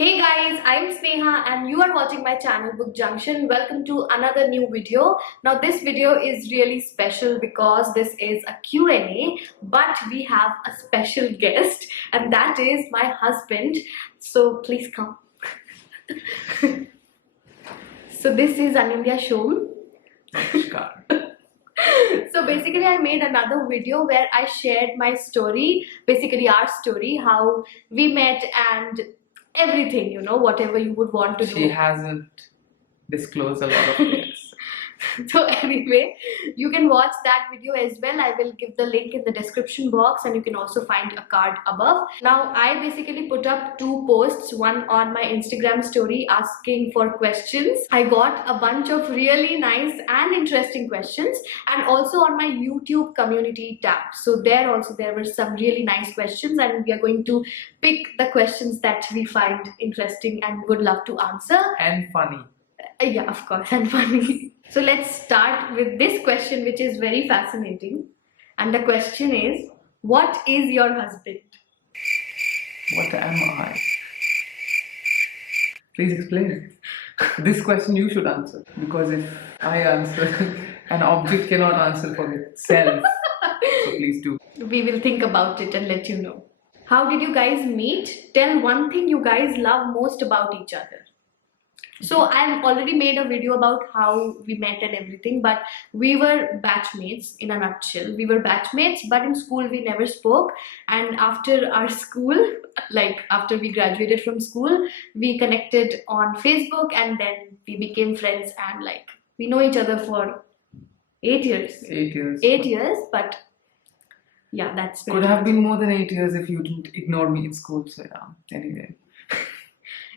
Hey guys, I'm Sneha and you are watching my channel Book Junction. Welcome to another new video. Now this video is really special because this is a Q&A, but we have a special guest and that is my husband. So please come. So this is Anindya Shom. So basically I made another video where I shared my story, basically our story, how we met and everything, whatever you would want to She know. hasn't disclosed a lot of things. So anyway, you can watch that video as well. I will give the link in the description box and you can also find a card above. Now I basically put up two posts, one on my Instagram story asking for questions. I got a bunch of really nice and interesting questions, and also on my YouTube community tab. So there also there were some really nice questions and we are going to pick the questions that we find interesting and would love to answer. And funny. Yeah, of course, and funny. So let's start with this question, which is very fascinating. And the question is, what is your husband? What am I? Please explain. This question you should answer, because if I answer, an object cannot answer for itself. So please do. We will think about it and let you know. How did you guys meet? Tell one thing you guys love most about each other. So I've already made a video about how we met and everything, but we were batchmates in a nutshell. We were batchmates, but in school we never spoke. And after our school, like after we graduated from school, we connected on Facebook and then we became friends and like we know each other for 8 years. 8 years. 8 years, but yeah, that's Could have been more than 8 years if you didn't ignore me in school. So yeah, anyway.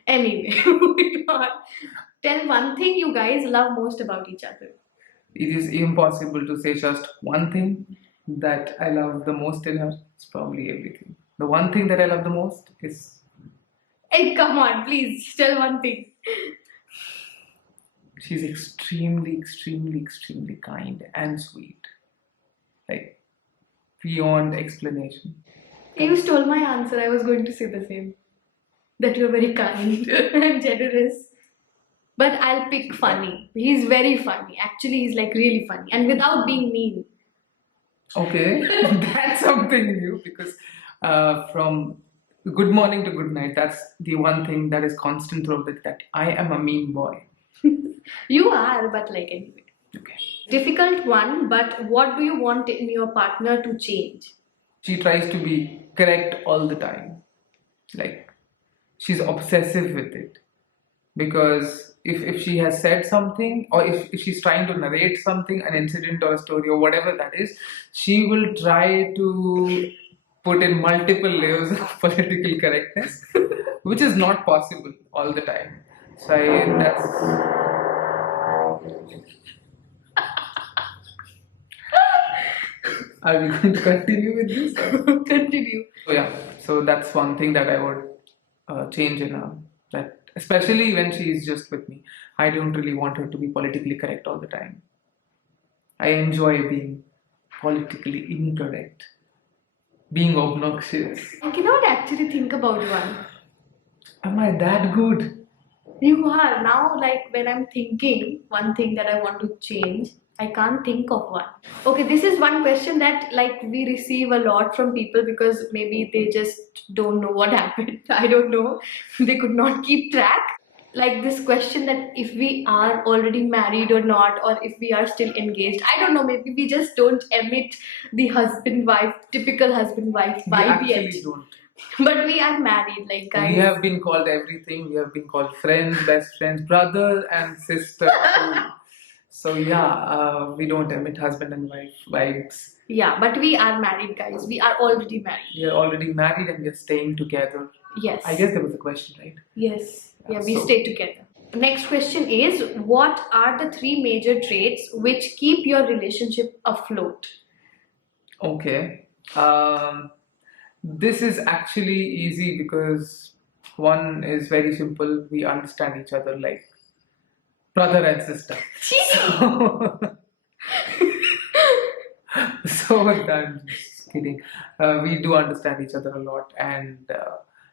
Anyway, moving on. Tell one thing you guys love most about each other. It is impossible to say just one thing that I love the most in her. It's probably everything. The one thing that I love the most is... Hey, come on, please tell one thing. She's extremely kind and sweet. Like, beyond explanation. You stole my answer. I was going to say the same. That you're very kind and generous. But I'll pick funny. He's very funny. Actually, he's like really funny. And without being mean. Okay, that's something new, because from good morning to good night, that's the one thing that is constant throughout it, that I am a mean boy. You are, but like anyway. Okay. Difficult one, but what do you want in your partner to change? She tries to be correct all the time. Like, she's obsessive with it. Because if she has said something, or if she's trying to narrate something, an incident or a story or whatever that is, she will try to put in multiple layers of political correctness, which is not possible all the time. So that's... Are we going to continue with this? Continue. So yeah, so that's one thing that I would change in her. That especially when she is just with me, I don't really want her to be politically correct all the time. I enjoy being politically incorrect, being obnoxious. I cannot actually think about one. Am I that good? You are. Now, like when I'm thinking one thing that I want to change, I can't think of one. Okay, this is one question that like we receive a lot from people because maybe they just don't know what happened. I don't know. They could not keep track. Like this question that if we are already married or not, or if we are still engaged. I don't know, maybe we just don't emit the husband-wife, typical husband-wife vibe We yet. actually don't. But we are married, like guys. We have been called everything. We have been called friends, best friends, brother and sister. So yeah, we don't emit husband and wife vibes. Yeah, but we are married, guys. We are already married. We are already married and we are staying together. Yes. I guess there was a question, right? Yes. Yeah, we So- stay together. Next question is, what are the 3 major traits which keep your relationship afloat? Okay. This is actually easy because one is very simple. We understand each other like brother and sister. So I'm just kidding. We do understand each other a lot, and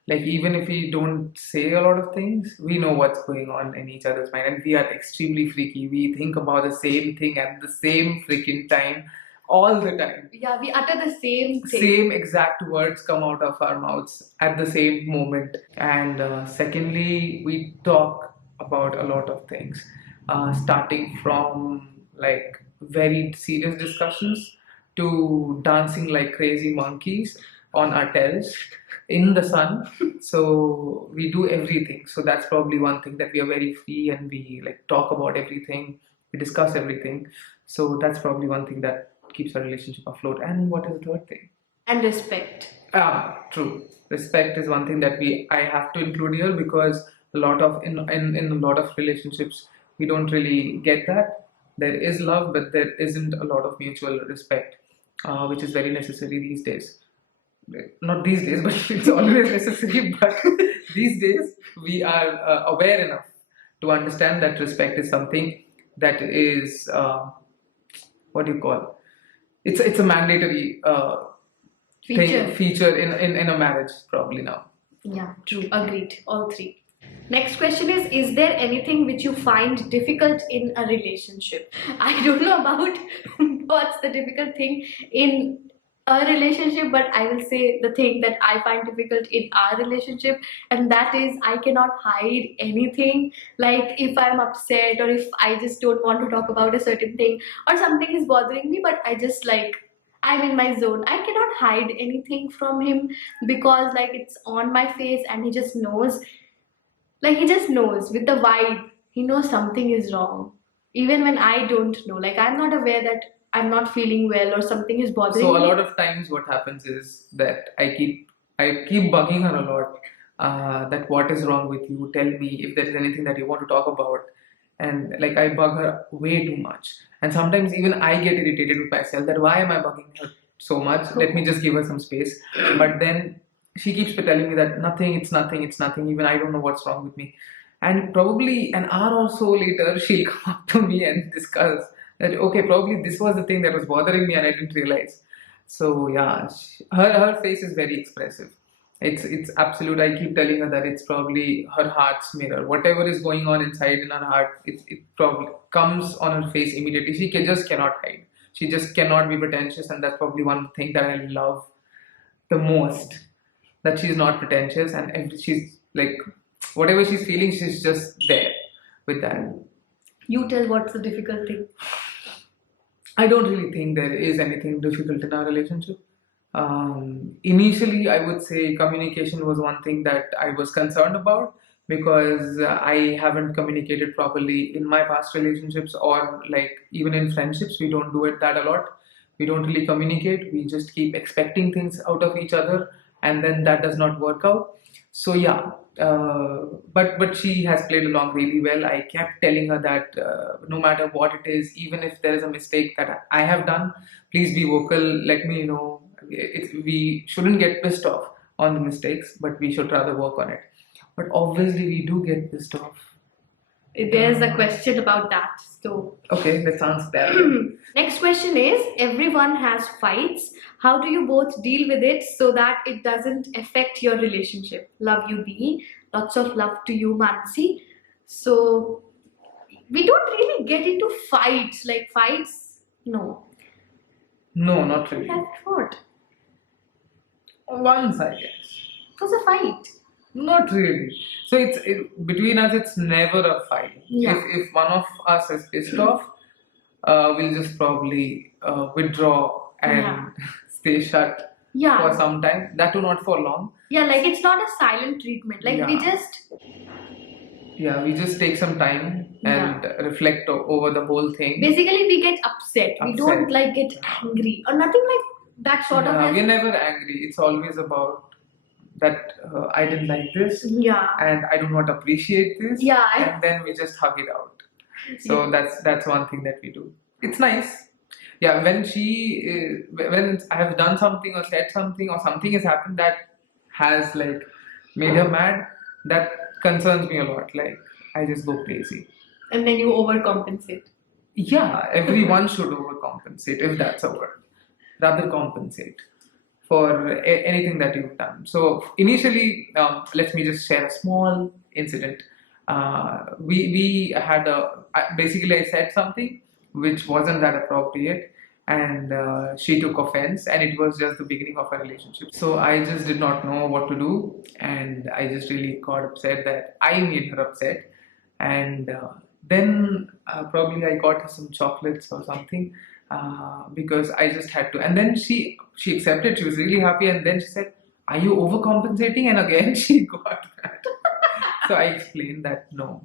Like even if we don't say a lot of things, we know what's going on in each other's mind, and we are extremely freaky. We think about the same thing at the same freaking time, all the time. Yeah, we utter the same thing. Same exact words come out of our mouths at the same moment. And secondly, we talk about a lot of things, starting from like very serious discussions to dancing like crazy monkeys on our tails in the sun. So we do everything. So that's probably one thing, that we are very free and we like talk about everything, we discuss everything. So that's probably one thing that keeps our relationship afloat. And what is the third thing? And respect. True. Respect is one thing that I have to include here, because a lot of in a lot of relationships we don't really get that. There is love, but there isn't a lot of mutual respect, which is very necessary these days. Not these days, but it's always necessary. But these days we are aware enough to understand that respect is something that is what do you call? It's a mandatory feature in a marriage probably now. Yeah, true. Agreed. All three. Next question is there anything which you find difficult in a relationship? I don't know about what's the difficult thing in a relationship, but I will say the thing that I find difficult in our relationship, and that is I cannot hide anything. Like if I'm upset or if I just don't want to talk about a certain thing or something is bothering me, but I just like I'm in my zone. I cannot hide anything from him because like it's on my face and he just knows. Like he just knows with the vibe. He knows something is wrong. Even when I don't know. Like I'm not aware that I'm not feeling well or something is bothering So me. a lot of times what happens is that I keep bugging her a lot, that what is wrong with you? Tell me if there is anything that you want to talk about. And like I bug her way too much. And sometimes even I get irritated with myself that why am I bugging her so much? Let me just give her some space. But then she keeps telling me that nothing, it's nothing, it's nothing. Even I don't know what's wrong with me. And probably an hour or so later, she'll come up to me and discuss that, okay, probably this was the thing that was bothering me and I didn't realize. So yeah, her face is very expressive. It's absolute. I keep telling her that it's probably her heart's mirror. Whatever is going on inside in her heart, it probably comes on her face immediately. She just cannot hide. She just cannot be pretentious, and that's probably one thing that I love the most. That she's not pretentious, and she's like whatever she's feeling, she's just there with that. You tell what's the difficult thing. I don't really think there is anything difficult in our relationship. Initially, I would say communication was one thing that I was concerned about, because I haven't communicated properly in my past relationships, or like even in friendships. We don't do it that a lot. We don't really communicate. We just keep expecting things out of each other, and then that does not work out. So yeah, but she has played along really well. I kept telling her that no matter what it is, even if there is a mistake that I have done, please be vocal. Let me know. We shouldn't get pissed off on the mistakes, but we should rather work on it. But obviously, we do get pissed off. There's a question about that. So Okay, let's answer that. next question is everyone has fights. How do you both deal with it so that it doesn't affect your relationship? Love you, B. Lots of love to you, Mansi. So we don't really get into fights. Like fights, no. No, not really. Have fought. Once, I guess. It was a fight. Not really. So between us, it's never a fight. Yeah. If one of us is pissed off, we'll just probably withdraw and Yeah. stay shut for Yeah. some time. That too not for long. Yeah, like it's not a silent treatment. Like we Yeah. We just take some time and reflect over the whole thing. basically we get upset. We don't Upset. like get angry or nothing like that sort of. We're never angry. It's always about that I didn't like this Yeah. and I do not appreciate this. Yeah. And then we just hug it out. So that's one thing that we do. It's nice. Yeah, when I have done something or said something or something has happened that has like made her mad, that concerns me a lot. Like I just go crazy. And then you overcompensate. Yeah, everyone should overcompensate, if that's a word. Rather compensate. for anything that you've done. So initially, let me just share a small incident. We had basically I said something which wasn't that appropriate, and she took offense, and it was just the beginning of a relationship. So I just did not know what to do, and I just really got upset that I made her upset, and then probably I got her some chocolates or something, because I just had to. And then she accepted. She was really happy, and then she said, "Are you overcompensating?" And again she got mad. So I explained that no,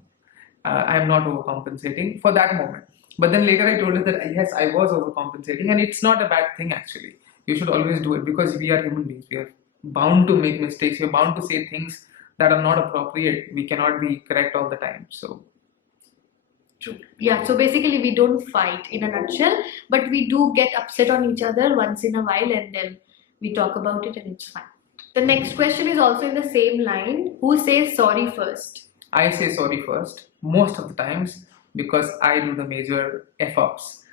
I am not overcompensating for that moment. But then later I told her that yes, I was overcompensating, and it's not a bad thing actually. You should always do it because we are human beings. We are bound to make mistakes. We are bound to say things that are not appropriate. We cannot be correct all the time. So True. Yeah, so basically we don't fight in a nutshell, but we do get upset on each other once in a while and then we talk about it and it's fine. The next question is also in the same line. Who says sorry first? I say sorry first most of the times because I do the major F ups.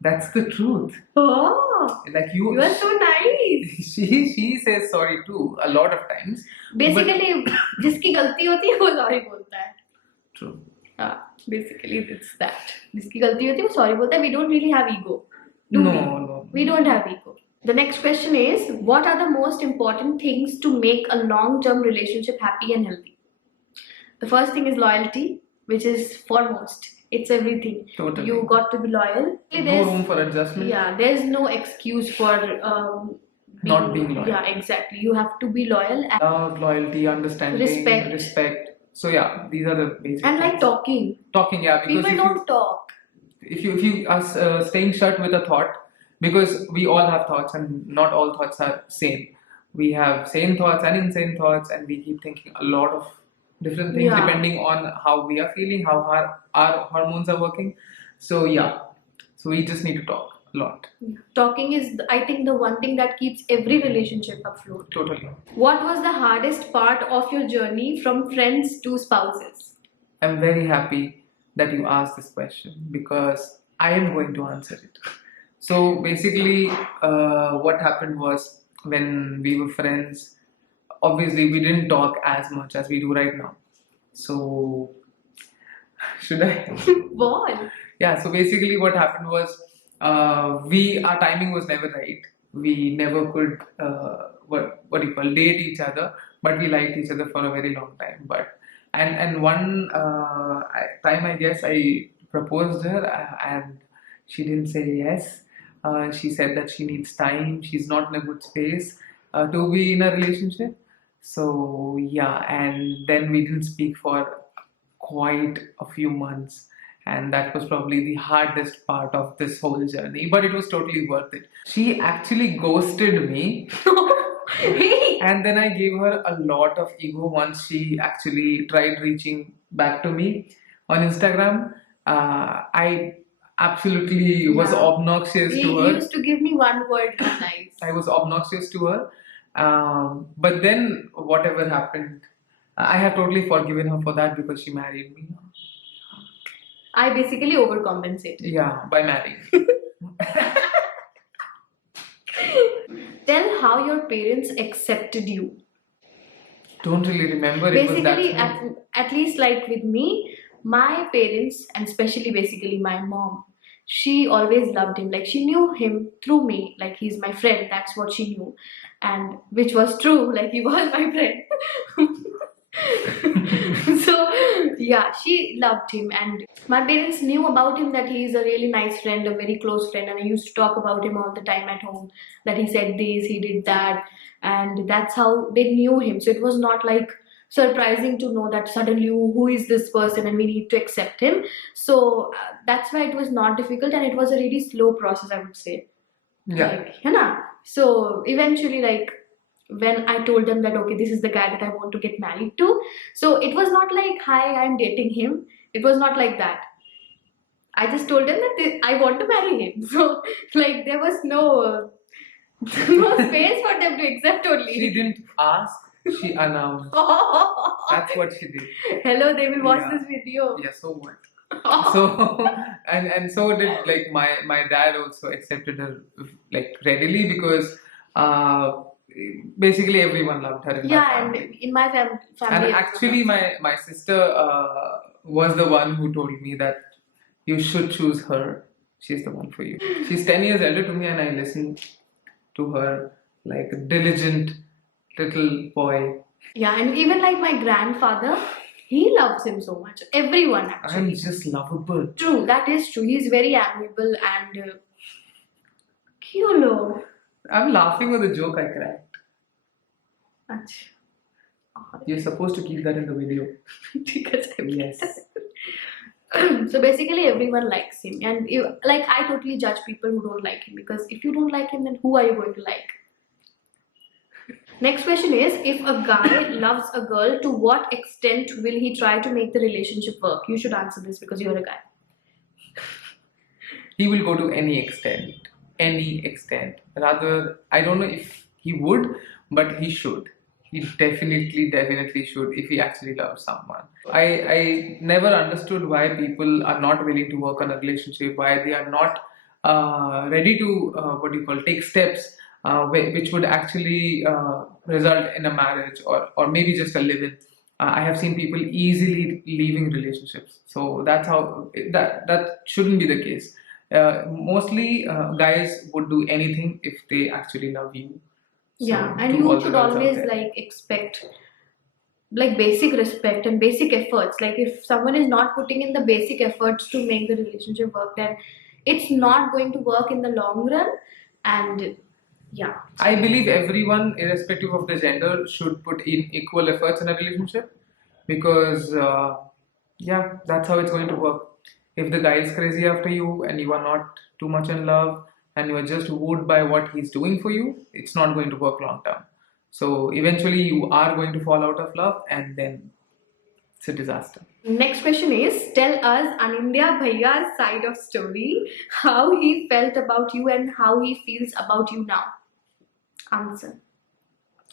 That's the truth. Oh, Like you are so nice. she says sorry too a lot of times. Basically, जिसकी गलती होती है वो sorry बोलता है. True. Basically it's that. जिसकी गलती होती है वो sorry बोलता है. We don't really have ego. No. We don't have ego. The next question is, what are the most important things to make a long-term relationship happy and healthy? The first thing is loyalty, which is foremost. It's everything. Totally. You got to be loyal. No room for adjustment. Yeah, there's no excuse for not being loyal. Yeah, exactly. You have to be loyal. And love, loyalty, understanding, respect. So yeah, these are the basic. And like talking. Talking, yeah. Because people don't talk. If you are staying shut with a thought, because we all have thoughts and not all thoughts are same. We have sane thoughts and insane thoughts, and we keep thinking a lot of different things depending on how we are feeling, how our hormones are working. So yeah, so we just need to talk a lot. Talking is, I think, the one thing that keeps every relationship afloat. Totally. What was the hardest part of your journey from friends to spouses? I'm very happy that you asked this question because I am going to answer it. So basically, what happened was when we were friends, obviously we didn't talk as much as we do right now. So should I? What? Yeah, so basically what happened was our timing was never right. We never could what do you call, date each other, but we liked each other for a very long time. But and one time I guess I proposed her and she didn't say yes. She said that she needs time. She's not in a good space to be in a relationship. So yeah, and then we didn't speak for quite a few months, and that was probably the hardest part of this whole journey, but it was totally worth it. She actually ghosted me. And then I gave her a lot of ego once she actually tried reaching back to me on Instagram. I absolutely was obnoxious to her. He used to give me one word, nice. I was obnoxious to her. But then whatever happened, I have totally forgiven her for that because she married me. I basically overcompensated. Yeah, by marrying. Tell how your parents accepted you. Don't really remember. Basically, at least like with me, my parents, and especially basically my mom, she always loved him. Like she knew him through me. Like he's my friend. That's what she knew, and which was true. Like he was my friend. So yeah, she loved him, and my parents knew about him that he is a really nice friend, a very close friend, and I used to talk about him all the time at home, that he said this, he did that, and that's how they knew him. So it was not like surprising to know that suddenly, who is this person and we need to accept him. So that's why it was not difficult, and it was a really slow process, I would say. Yeah. Like, so eventually, like when I told them that okay, this is the guy that I want to get married to, so it was not like, hi, I'm dating him. It was not like that. I just told them that I want to marry him. So like there was no space for them to accept only. She didn't ask, she announced. That's what she did. Hello, they will watch this video. Yeah, so what? So and so did like my dad also accepted her like readily because uh basically everyone loved her in my Yeah, and family. in my And family, everyone actually, loves her. my sister was the one who told me that you should choose her. She's the one for you. She's 10 years elder to me, and I listen to her like a diligent little boy. Yeah, and even like my grandfather, he loves him so much. Everyone I'm actually. just lovable. True, that is true. He's very amiable and cute. I'm laughing with a joke I cracked. Achha. You're supposed to keep that in the video. Because Yes. so basically everyone likes him, and like I totally judge people who don't like him, because if you don't like him, then who are you going to like? Next question is, if a guy loves a girl, to what extent will he try to make the relationship work? You should answer this because you're a guy. He will go to any extent. Any extent. Rather, I don't know if he would, but he should. He definitely should if he actually loves someone. I never understood why people are not willing to work on a relationship, why they are not ready to, what do you call, take steps which would actually result in a marriage or maybe just a live-in. I have seen people easily leaving relationships. So that's how, that shouldn't be the case. Mostly guys would do anything if they actually love you. So, Yeah, and to all you the should girls out always there. like expect like basic respect and basic efforts. Like if someone is not putting in the basic efforts to make the relationship work, then it's not going to work in the long run. And yeah. I believe everyone, irrespective of the gender, should put in equal efforts in a relationship because, yeah, that's how it's going to work. If the guy is crazy after you and you are not too much in love and you are just wooed by what he's doing for you, it's not going to work long term. So eventually, you are going to fall out of love and then it's a disaster. Next question is, tell us Anindya Bhaiya's side of story, how he felt about you and how he feels about you now. Answer.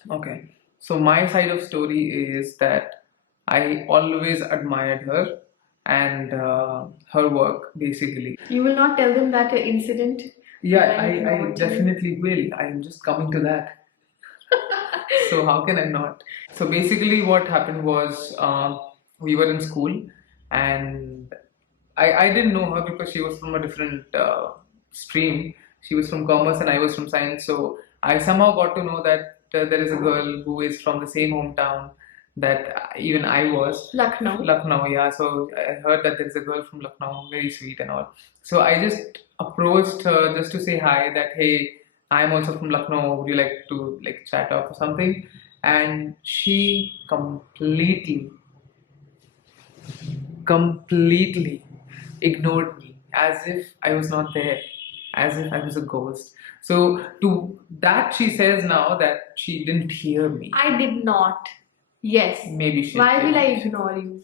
Okay. So my side of story is that I always admired her and her work basically. You will not tell them that incident? Yeah, When I naughty. definitely will. I am just coming to that. So how can I not? So basically, what happened was we were in school, and I didn't know her because she was from a different stream. She was from commerce, and I was from science. So I somehow got to know that there is a girl who is from the same hometown that even I was. Lucknow. Lucknow, yeah. So I heard that there is a girl from Lucknow, very sweet and all. So I just approached her just to say hi. That hey, I'm also from Lucknow. Would you like to like chat up or something? And she completely ignored me as if I was not there, as if I was a ghost. So to that she says now that she didn't hear me. I did not. Yes. Maybe she Why will I didn't. ignore you?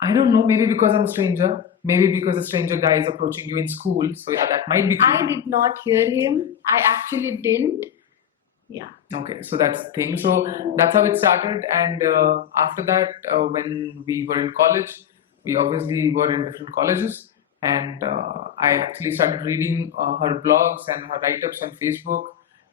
I don't know, maybe because I'm a stranger. Maybe because a stranger guy is approaching you in school. So yeah, that might be I true. did not hear him. I actually didn't. Yeah. Okay, so that's the thing. So that's how it started, and after that, when we were in college, we obviously were in different colleges, and I actually started reading her blogs and her write-ups on Facebook,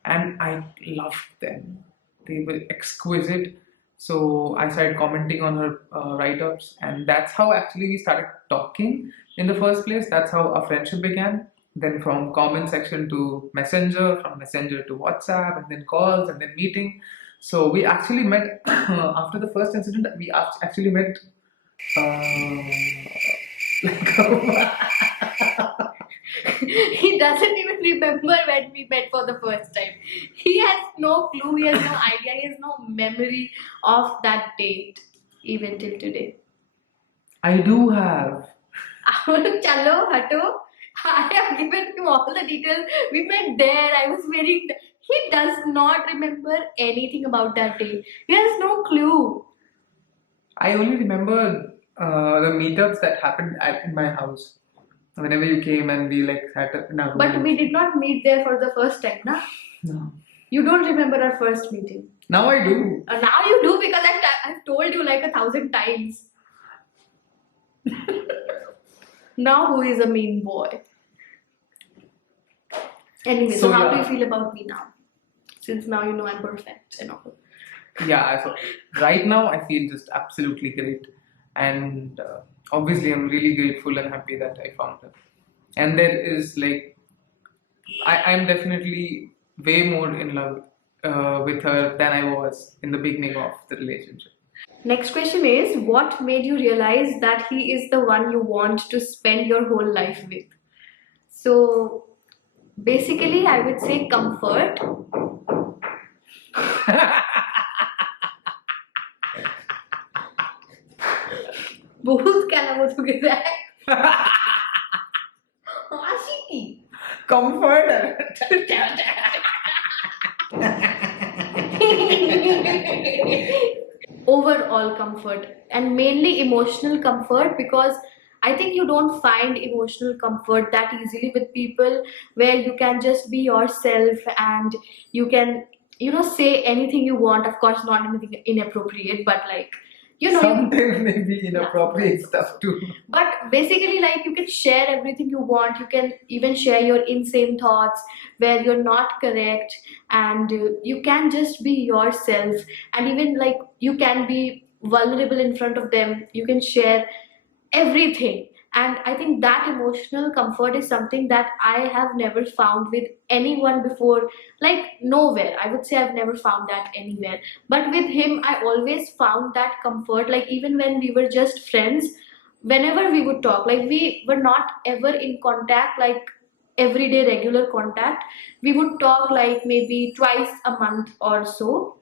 and I loved them. They were exquisite. So I started commenting on her write-ups, and that's how actually we started talking in the first place. That's how our friendship began. Then from comment section to messenger, from messenger to WhatsApp, and then calls, and then meeting. So we actually met after the first incident. We actually met like He doesn't even remember when we met for the first time. He has no clue, he has no idea, he has no memory of that date, even till today. I do have. Chalo, hato. I have given him all the details. We met there. I was wearing. He does not remember anything about that day. He has no clue. I only remember the meetups that happened in my house. Whenever you came and we like sat in our room. But we did not meet there for the first time, na? No. You don't remember our first meeting. Now I do. Now you do, because I've told you like 1,000 times. Now who is a mean boy? Anyway, so how do you feel about me now? Since now you know I'm perfect and all. Yeah, so right now I feel just absolutely great, and obviously I'm really grateful and happy that I found her. And there is like I'm definitely way more in love with her than I was in the beginning of the relationship. Next question is, what made you realize that he is the one you want to spend your whole life with? So basically I would say comfort. बहुत कहना वो तो कहता है आशिकी Comfort. Overall comfort, and mainly emotional comfort, because I think you don't find emotional comfort that easily with people where you can just be yourself and you can, you know, say anything you want. Of course, not anything inappropriate, but like, you know, Sometimes maybe inappropriate stuff too. but basically like you can share everything you want. You can even share your insane thoughts where you're not correct, and you can just be yourself, and even like you can be vulnerable in front of them. You can share everything, and I think that emotional comfort is something that I have never found with anyone before. Like nowhere, I would say I've never found that anywhere, but with him I always found that comfort. Like even when we were just friends, whenever we would talk, like we were not ever in contact like everyday regular contact. We would talk like maybe twice a month or so,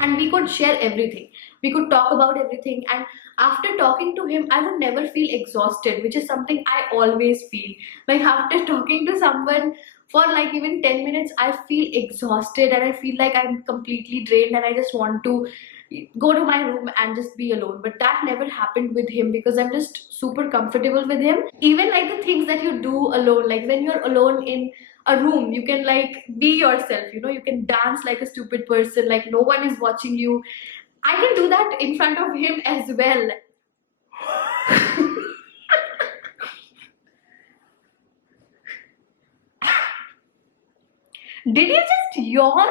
and we could share everything. We could talk about everything, and after talking to him I would never feel exhausted, which is something I always feel. Like after talking to someone for like even 10 minutes I feel exhausted, and I feel like I'm completely drained, and I just want to go to my room and just be alone. But that never happened with him, because I'm just super comfortable with him. Even like the things that you do alone, like when you're alone in a room, you can like be yourself, you know, you can dance like a stupid person, like no one is watching you. I can do that in front of him as well. Did you just yawn?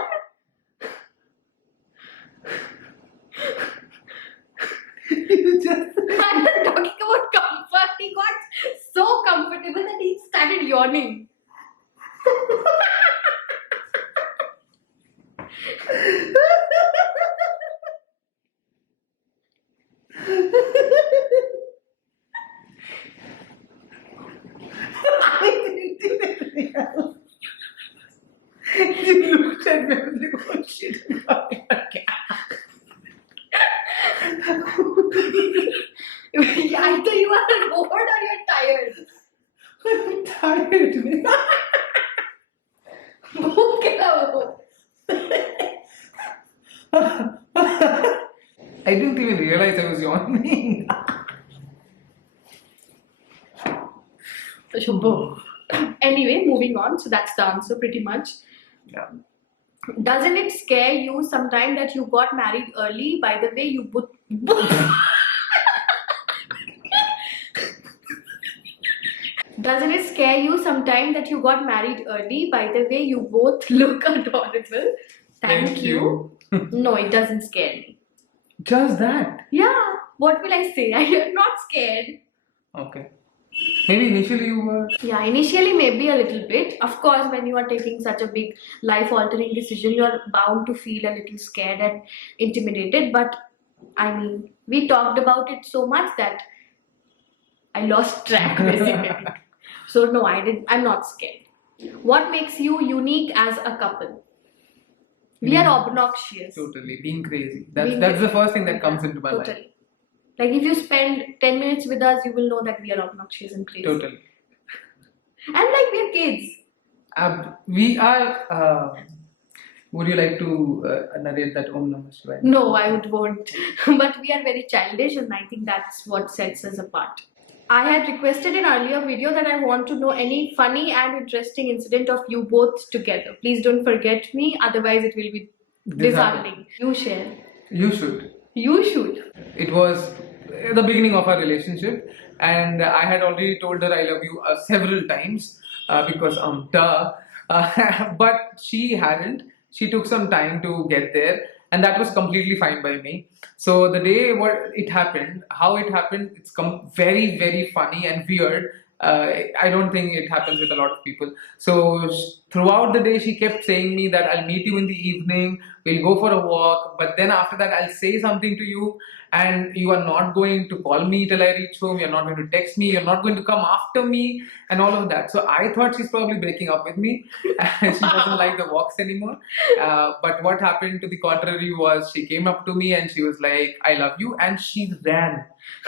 You just I was talking about comfort. He got so comfortable that he started yawning. I didn't even realize. You looked at me and was like, oh shit, I'm talking again. Either you are bored or you're tired. I'm tired, man. भूख के ना हो. I didn't even realize I was yawning. Anyway, moving on. So that's the answer pretty much. Yeah. Doesn't it scare you sometime that you got married early? By the way, you both. Doesn't it scare you sometime that you got married early? By the way, you both look adorable. Thank you. No, it doesn't scare me. Just that. Yeah, what will I say? I am not scared. Okay. Maybe initially you were. Yeah, initially maybe a little bit. Of course, when you are taking such a big life-altering decision, you are bound to feel a little scared and intimidated. But I mean, we talked about it so much that I lost track basically. So no, I'm not scared. What makes you unique as a couple? We are obnoxious. Totally. Being crazy. That's Being the crazy. first thing that comes into my mind. Totally. Like if you spend 10 minutes with us, you will know that we are obnoxious and crazy. Totally. And like we are kids. We are. Would you like to narrate that Om Namah Shivaya? No, I won't. But we are very childish, and I think that's what sets us apart. I had requested in earlier video that I want to know any funny and interesting incident of you both together. Please don't forget me, otherwise it will be disheartening. You share. You should. You should. It was the beginning of our relationship, and I had already told her I love you several times because duh. But she hadn't. She took some time to get there, and that was completely fine by me. So the day what it happened, how it happened, it's very very funny and weird. I don't think it happens with a lot of people. So throughout the day, she kept saying me that I'll meet you in the evening. We'll go for a walk, but then after that, I'll say something to you, and you are not going to call me till I reach home. You're not going to text me. You're not going to come after me, and all of that. So I thought she's probably breaking up with me. She doesn't like the walks anymore. But what happened to the contrary was she came up to me and she was like, "I love you," and she ran.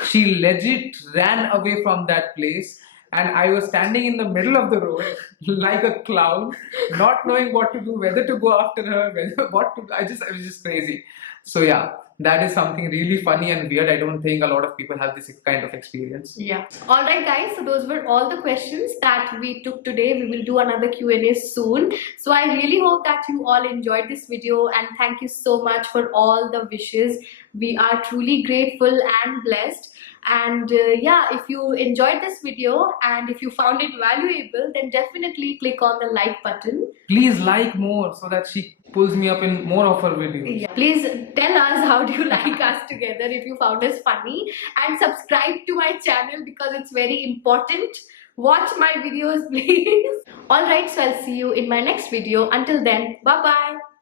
She legit ran away from that place. And I was standing in the middle of the road like a clown, not knowing what to do, whether to go after her, whether what to. I was just crazy. So yeah, that is something really funny and weird. I don't think a lot of people have this kind of experience. Yeah. All right, guys. So those were all the questions that we took today. We will do another Q&A soon. So I really hope that you all enjoyed this video, and thank you so much for all the wishes. We are truly grateful and blessed. And yeah, if you enjoyed this video and if you found it valuable, then definitely click on the like button. Please like more so that she pulls me up in more of her videos. Yeah. Please tell us how do you like us together, if you found us funny, and subscribe to my channel because it's very important. Watch my videos, please. Alright, so I'll see you in my next video. Until then, bye bye.